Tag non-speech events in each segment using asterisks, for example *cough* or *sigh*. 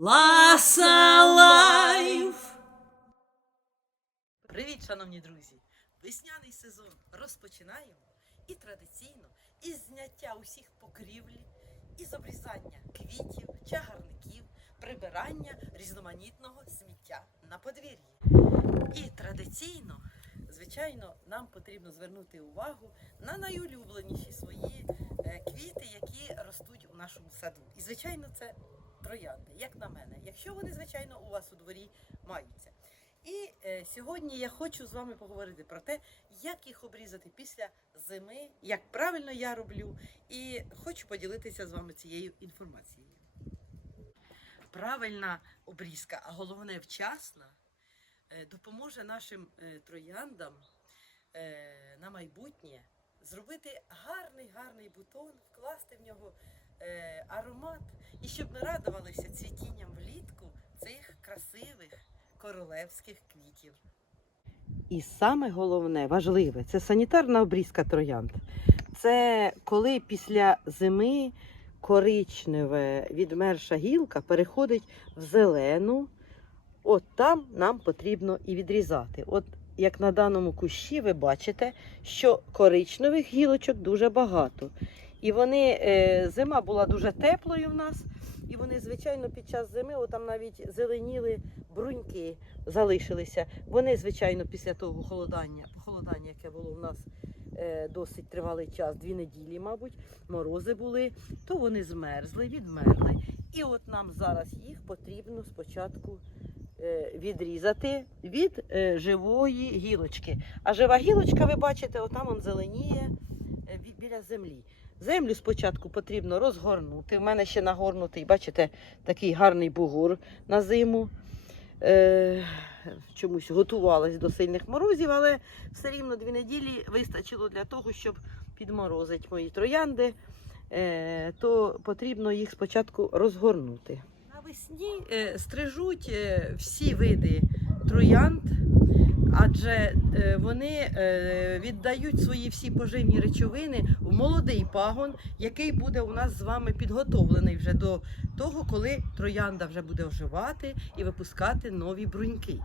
Ласа Лайф! Привіт, шановні друзі! Весняний сезон розпочинаємо і традиційно із зняття усіх покрівлі, із обрізання квітів, чагарників, прибирання різноманітного сміття на подвір'ї. І традиційно, звичайно, нам потрібно звернути увагу на найулюбленіші свої е, квіти, які ростуть у нашому саду. І, звичайно, це троянди, як на мене, якщо вони, звичайно, у вас у дворі маються. І е, сьогодні я хочу з вами поговорити про те, як їх обрізати після зими, як правильно я роблю, і хочу поділитися з вами цією інформацією. Правильна обрізка, а головне вчасна, е, допоможе нашим е, трояндам е, на майбутнє зробити гарний гарний бутон, вкласти в нього е, аромат, і щоб ми радувалися цвітінням влітку цих красивих королевських квітів. І саме головне, важливе, це санітарна обрізка троянд. Це коли після зими коричневе відмерша гілка переходить в зелену. От там нам потрібно і відрізати. От як на даному кущі ви бачите, що коричневих гілочок дуже багато. І вони, е, зима була дуже теплою в нас, і вони, звичайно, під час зими, там навіть зеленіли бруньки, залишилися. Вони, звичайно, після того холодання, похолодання, яке було в нас е, досить тривалий час, дві неділі, мабуть, морози були, то вони змерзли, відмерли. І от нам зараз їх потрібно спочатку е, відрізати від живої гілочки. А жива гілочка, ви бачите, отам он зеленіє біля землі. Землю спочатку потрібно розгорнути. У мене ще нагорнутий, бачите, такий гарний бугор на зиму. Е, чомусь готувалась до сильних морозів, але все рівно дві неділі вистачило для того, щоб підморозити мої троянди. Е, то потрібно їх спочатку розгорнути. Навесні е, стрижуть е, всі види троянд, адже е, вони е, віддають свої всі поживні речовини в молодий пагон, який буде у нас з вами підготовлений вже до того, коли троянда вже буде оживати і випускати нові бруньки.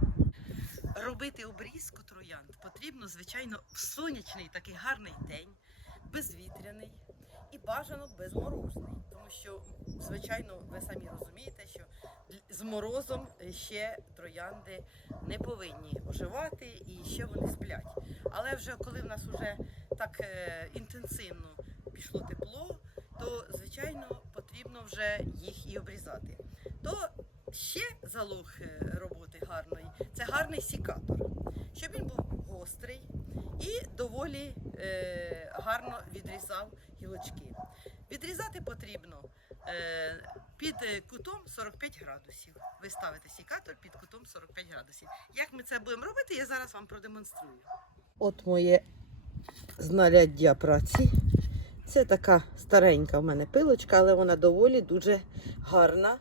Робити обрізку троянд потрібно, звичайно, в сонячний такий гарний день, безвітряний і бажано безморозний. Тому що, звичайно, ви самі розумієте, що з морозом ще троянди не повинні оживати і ще вони сплять. Але вже коли в нас вже так е, інтенсивно пішло тепло, то звичайно потрібно вже їх і обрізати. То ще залог е, роботи гарної це гарний сікатор, щоб він був гострий і доволі е, гарно відрізав гілочки. Відрізати потрібно під е, кутом 45 градусів. Ви ставите сікатор під кутом 45 градусів. Як ми це будемо робити, я зараз вам продемонструю. От моє знаряддя праці. Це така старенька в мене пилочка, але вона доволі дуже гарна.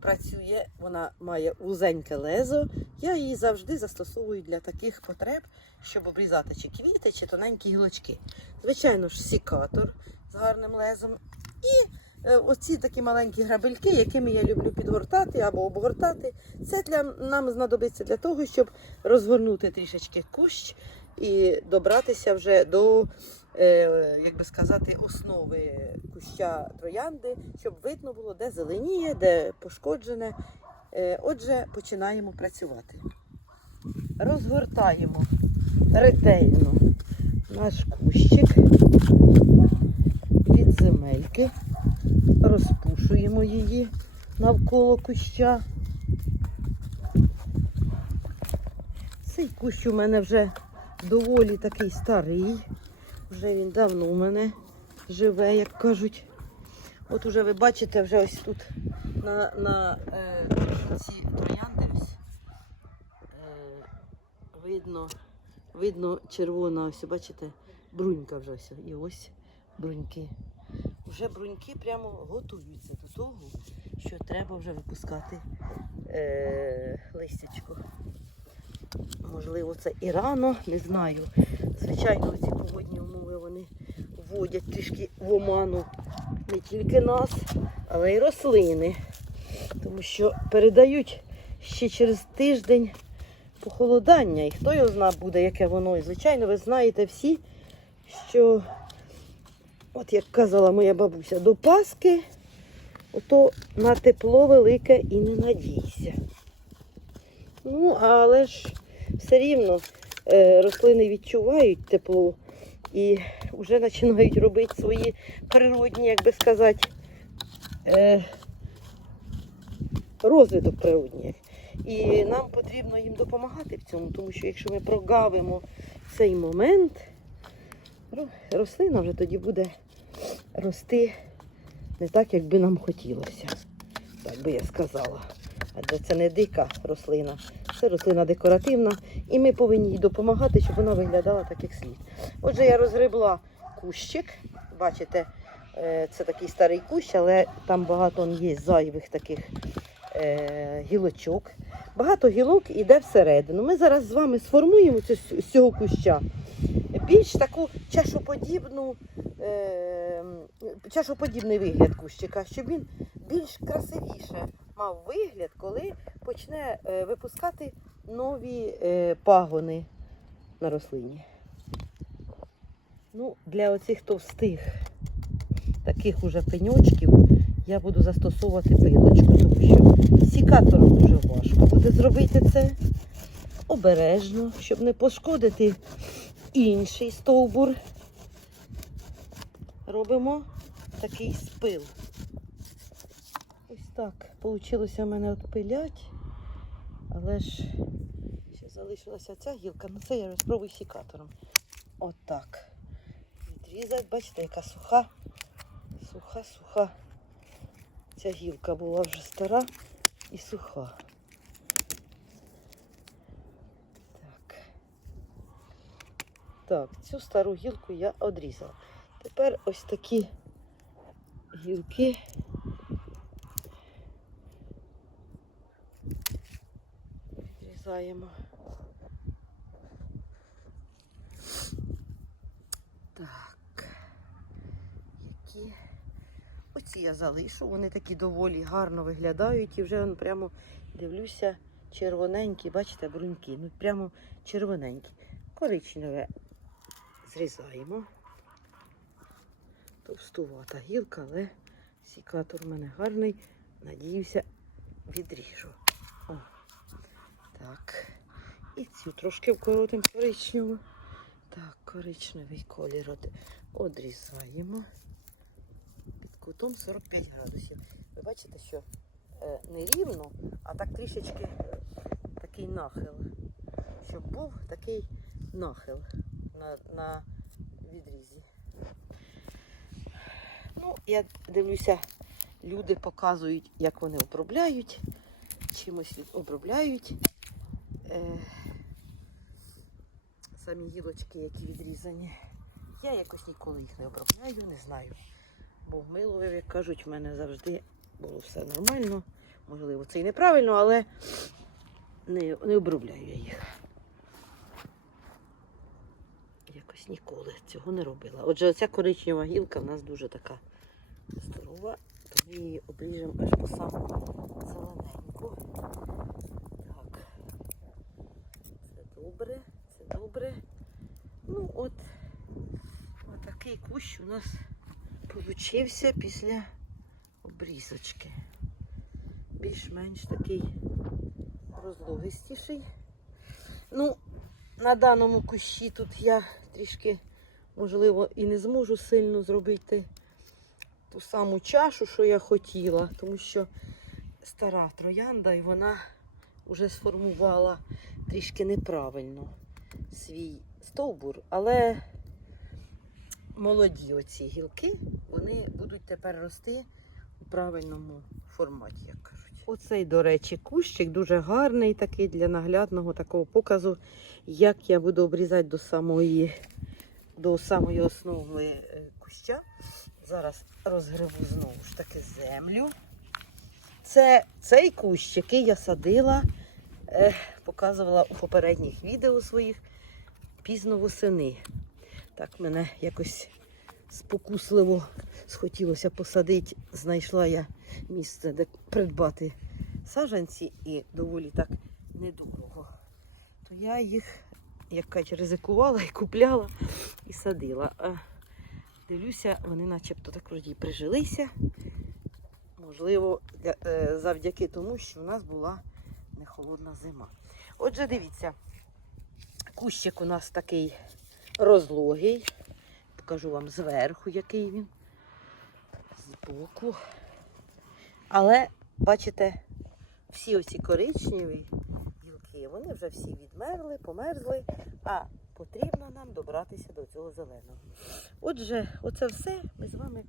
Працює, вона має вузеньке лезо. Я її завжди застосовую для таких потреб, щоб обрізати чи квіти, чи тоненькі гілочки. Звичайно ж, сікатор з гарним лезом. І е, оці такі маленькі грабельки, якими я люблю підгортати або обгортати. Це для нам знадобиться для того, щоб розгорнути трішечки кущ і добратися вже до, е, як би сказати, основи куща троянди, щоб видно було, де зеленіє, де пошкоджене. Е, отже, починаємо працювати. Розгортаємо ретельно наш кущик від земельки, розпушуємо її навколо куща. Цей кущ у мене вже доволі такий старий. Вже він давно у мене живе, як кажуть. От уже ви бачите, вже ось тут на, на е, ці троянди е, видно, видно червона, ось бачите, брунька вже ось. І ось бруньки. Вже бруньки прямо готуються до того, що треба вже випускати е, листячко. Можливо, це і рано, не знаю. Звичайно, ці погодні умови вони вводять трішки в оману не тільки нас, але й рослини. Тому що передають ще через тиждень похолодання. І хто його зна буде, яке воно. І звичайно, ви знаєте всі, що, от як казала моя бабуся, до Паски, ото на тепло велике і не надійся. Ну, але ж все рівно е, рослини відчувають тепло і вже починають робити свої природні, як би сказати, е, розвиток природній. І нам потрібно їм допомагати в цьому, тому що якщо ми прогавимо цей момент, рослина вже тоді буде рости не так, як би нам хотілося. Так би я сказала. Адже це не дика рослина, це рослина декоративна, і ми повинні їй допомагати, щоб вона виглядала так, як слід. Отже, я розгребла кущик. Бачите, е, це такий старий кущ, але там багато є зайвих таких е, гілочок. Багато гілок іде всередину. Ми зараз з вами сформуємо з цього куща більш таку чашоподібну, е, чашоподібний вигляд кущика, щоб він більш красивіше мав вигляд, коли почне е, випускати нові е, пагони на рослині. Ну, для оцих товстих таких уже пеньочків я буду застосовувати пилочку, тому що сікатором дуже важко буде зробити це обережно, щоб не пошкодити інший стовбур. Робимо такий спил. Ось так. Получилося в мене отпилять, але ж ще залишилася ця гілка, ну це я спробую сікатором. Отак. Відрізати, бачите, яка суха, суха, суха. Ця гілка була вже стара і суха. Так. Так, цю стару гілку я одрізала. Тепер ось такі гілки. Відрізаємо. Так. Які. Оці я залишу, вони такі доволі гарно виглядають і вже он прямо дивлюся червоненькі, бачите, бруньки. Ну прямо червоненькі. Коричневе зрізаємо. Товстувата гілка, але сікатор у мене гарний. Надіюся, відріжу. О, так. І цю трошки вкоротимо коричневу. Так, коричневий колір одрізаємо під кутом 45 градусів. Ви бачите, що е, не рівно, а так трішечки такий нахил. Щоб був такий нахил на, на відрізі. Ну, я дивлюся, люди показують, як вони обробляють, чимось обробляють е, самі гілочки, які відрізані. Я якось ніколи їх не обробляю, не знаю. Бо в як кажуть, в мене завжди було все нормально. Можливо, це і неправильно, але не, не обробляю я їх. Якось ніколи цього не робила. Отже, оця коричнева гілка в нас дуже така здорова, тому її обріжемо аж по саму зелененьку. Так. Це добре, це добре. Ну от, отакий кущ у нас получився після обрізочки. Більш-менш такий розлогистіший. Ну, на даному кущі тут я трішки, можливо, і не зможу сильно зробити ту саму чашу, що я хотіла, тому що стара троянда і вона вже сформувала трішки неправильно свій стовбур, але молоді оці гілки, вони будуть тепер рости у правильному форматі, як. Оцей, до речі, кущик дуже гарний такий для наглядного такого показу, як я буду обрізати до самої, до самої основи е, куща. Зараз розгребу знову ж таки землю. Це цей кущ, який я садила, е, показувала у попередніх відео своїх пізно восени. Так мене якось спокусливо схотілося посадити. Знайшла я місце, де придбати саджанці і доволі так недорого. То я їх, як кажуть, ризикувала і купляла і садила. А дивлюся, вони начебто так вроді прижилися. Можливо, е, завдяки тому, що в нас була не холодна зима. Отже, дивіться, кущик у нас такий розлогий. Покажу вам зверху, який він. Збоку. Але, бачите, всі оці коричневі гілки, вони вже всі відмерли, померзли, а потрібно нам добратися до цього зеленого. Отже, оце все ми з вами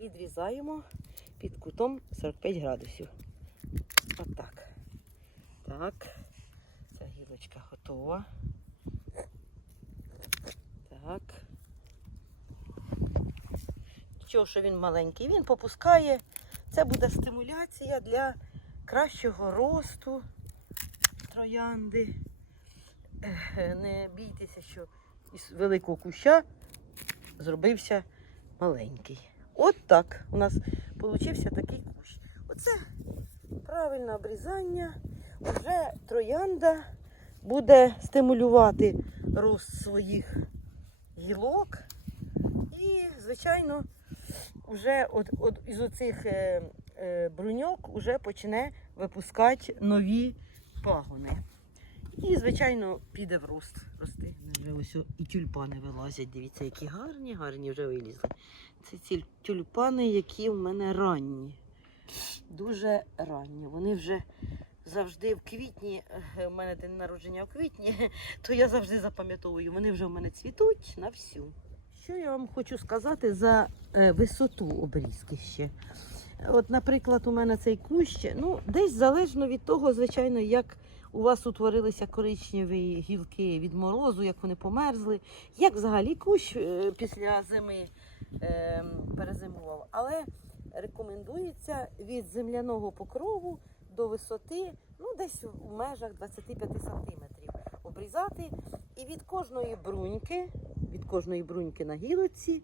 відрізаємо під кутом 45 градусів. Отак. Так. Ця гілочка готова. Так. Нічого, що він маленький, він попускає. Це буде стимуляція для кращого росту троянди. Не бійтеся, що із великого куща зробився маленький. От так у нас получився такий кущ. Оце правильне обрізання. Вже троянда буде стимулювати рост своїх гілок. І, звичайно, вже от, от із оцих е, е, бруньок вже почне випускати нові пагони. І, звичайно, піде в рост рости. Вже ось і тюльпани вилазять. Дивіться, які гарні, гарні вже вилізли. Це ці тюльпани, які в мене ранні. Дуже ранні. Вони вже завжди в квітні, е, в мене день народження в квітні, *laughs* то я завжди запам'ятовую, вони вже в мене цвітуть на всю. Що я вам хочу сказати за е, висоту обрізки ще? От, наприклад, у мене цей кущ, ну, десь залежно від того, звичайно, як у вас утворилися коричневі гілки від морозу, як вони померзли, як взагалі кущ е, після зими е, перезимував. Але рекомендується від земляного покрову до висоти, ну, десь в межах 25 сантиметрів обрізати. І від кожної бруньки, від кожної бруньки на гілоці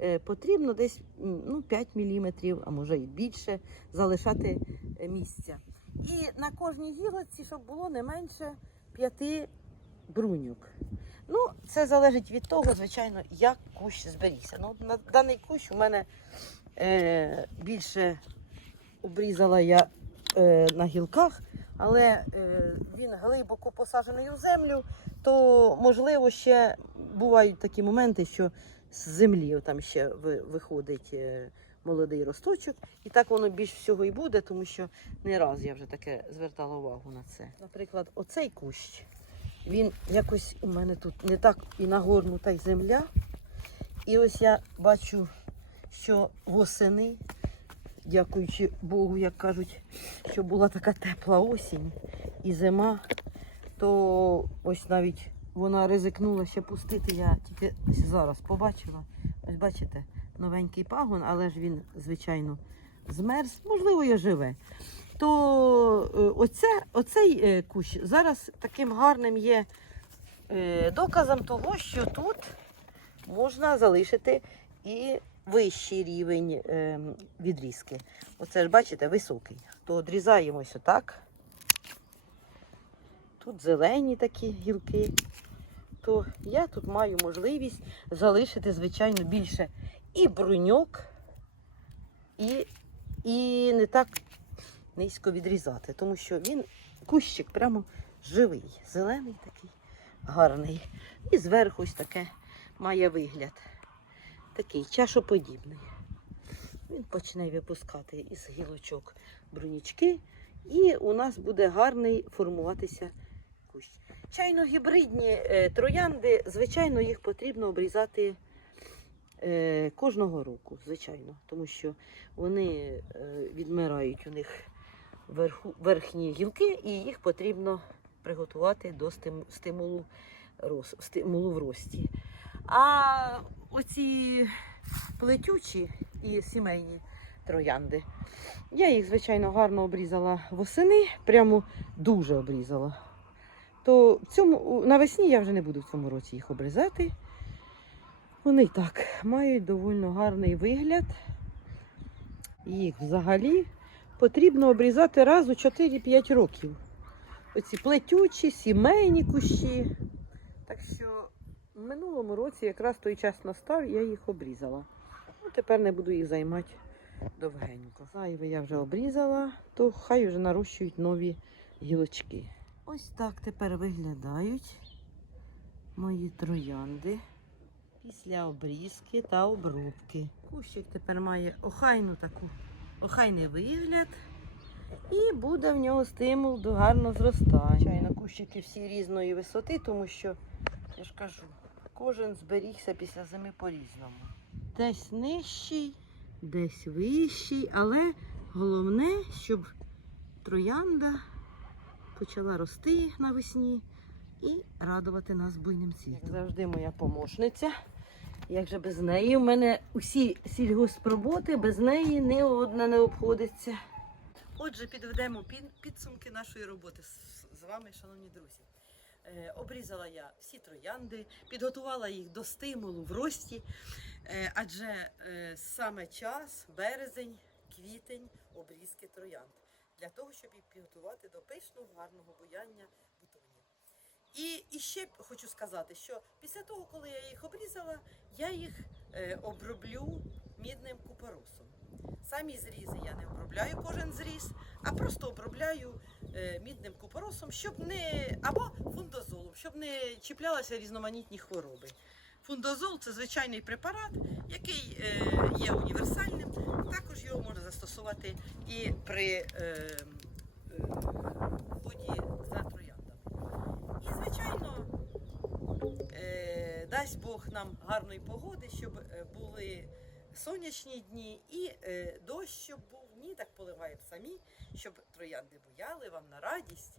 е, потрібно десь ну, 5 мм, а може і більше, залишати е, місця. І на кожній гілоці, щоб було не менше 5 бруньок. Ну, це залежить від того, звичайно, як кущ зберігся. Ну, на даний кущ у мене е, більше обрізала я е, на гілках, але е, він глибоко посаджений у землю, то можливо ще бувають такі моменти, що з землі там ще виходить е, молодий росточок, і так воно більш всього і буде, тому що не раз я вже таке звертала увагу на це. Наприклад, оцей кущ, він якось у мене тут не так і нагорнута й земля. І ось я бачу, що восени, дякуючи Богу, як кажуть, що була така тепла осінь і зима, то ось навіть вона ризикнула ще пустити. Я тільки зараз побачила. Ось бачите, новенький пагон, але ж він, звичайно, змерз, можливо, і живе. То е, оце, оцей е, кущ зараз таким гарним є е, доказом того, що тут можна залишити і вищий рівень е, відрізки. Оце ж, бачите, високий. То відрізаємо ось отак. Тут зелені такі гілки. То я тут маю можливість залишити, звичайно, більше і бруньок, і, і не так низько відрізати, тому що він кущик прямо живий, зелений такий, гарний. І зверху ось таке має вигляд. Такий чашоподібний. Він почне випускати із гілочок брунічки, і у нас буде гарний формуватися кущ. Чайно гібридні е, троянди, звичайно, їх потрібно обрізати е, кожного року, звичайно, тому що вони е, відмирають у них верху, верхні гілки, і їх потрібно приготувати до стим, стимулу, рос, стимулу в рості. А оці плетючі і сімейні троянди, я їх, звичайно, гарно обрізала восени, прямо дуже обрізала. То в цьому, навесні я вже не буду в цьому році їх обрізати. Вони так мають доволі гарний вигляд. Їх взагалі потрібно обрізати раз у 4-5 років. Оці плетючі, сімейні кущі. Так що в минулому році якраз той час настав, я їх обрізала. Ну, тепер не буду їх займати довгенько. Зайве я вже обрізала, то хай вже нарощують нові гілочки. Ось так тепер виглядають мої троянди після обрізки та обробки. Кущик тепер має охайну таку, охайний вигляд. І буде в нього стимул до гарного зростання. Звичайно, кущики всі різної висоти, тому що, я ж кажу, кожен зберігся після зими по-різному. Десь нижчий, десь вищий, але головне, щоб троянда почала рости навесні і радувати нас буйним цвітом. Як завжди моя помощниця. Як же без неї? У мене усі сільгоспроботи, без неї ні одна не обходиться. Отже, підведемо підсумки нашої роботи з, з вами, шановні друзі. Е, обрізала я всі троянди, підготувала їх до стимулу в рості, е, адже е, саме час, березень, квітень, обрізки троянд, для того, щоб їх підготувати до пишного, гарного буяння бутонів. І, і ще хочу сказати, що після того, коли я їх обрізала, я їх е, оброблю мідним купоросом. Самі зрізи я не обробляю кожен зріз, а просто обробляю е, мідним купоросом, щоб не або фундозолом, щоб не чіплялися різноманітні хвороби. Фундозол це звичайний препарат, який е, є універсальним. Також його можна застосувати і при е, е, уході за трояндами. І, звичайно, дасть Бог нам гарної погоди, щоб були сонячні дні і дощ, щоб був. Ні, так поливаємо самі, щоб троянди буяли вам на радість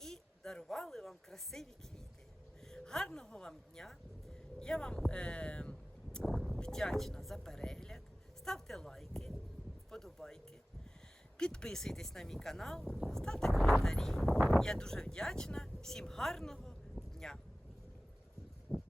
і дарували вам красиві квіти. Гарного вам дня! Я вам е, вдячна за перегляд. Ставте лайки, вподобайки. Підписуйтесь на мій канал, ставте коментарі. Я дуже вдячна. Всім гарного